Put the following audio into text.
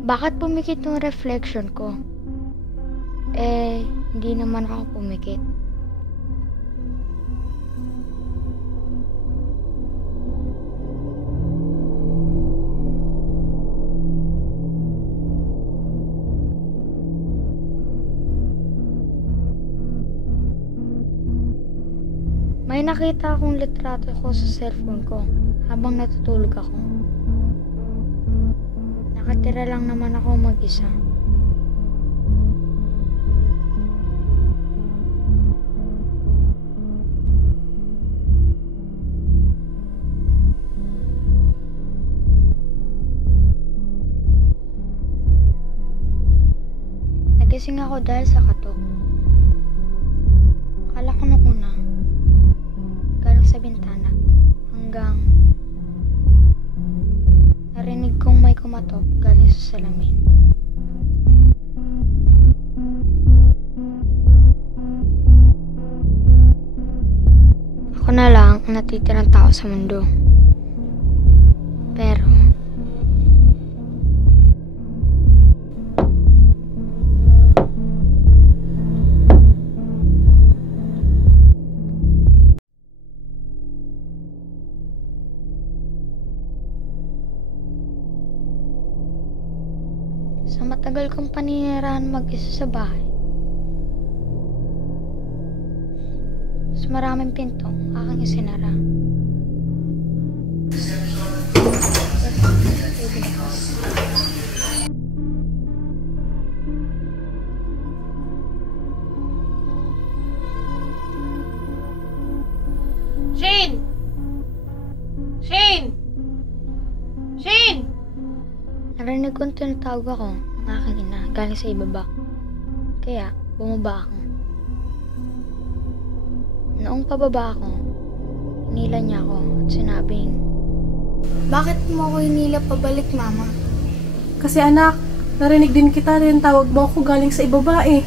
Bakit pumikit yung reflection ko? Hindi naman ako pumikit. May nakita akong litrato ko sa cellphone ko habang natutulog ako. Nakatira lang naman ako mag-isa. Nagising ako dahil sa katok. Akala ko nung una, galing sa bintana, hanggang narinig kong may kumatok galing sa salamin. Ako na lang ang natitirang tao sa mundo. Pero sa matagal kong paninirahan mag-isa sa bahay, mas maraming pinto aking isinara. Shane! Shane! Shane! Narinig kong tinatawag ako ng aking ina galing sa ibaba. Kaya bumaba ako. Noong pababa ako, hinila niya ako at sinabing, "Bakit mo ako hinila pabalik, Mama?" Kasi anak, narinig din kita rin tawag mo ako galing sa ibaba eh.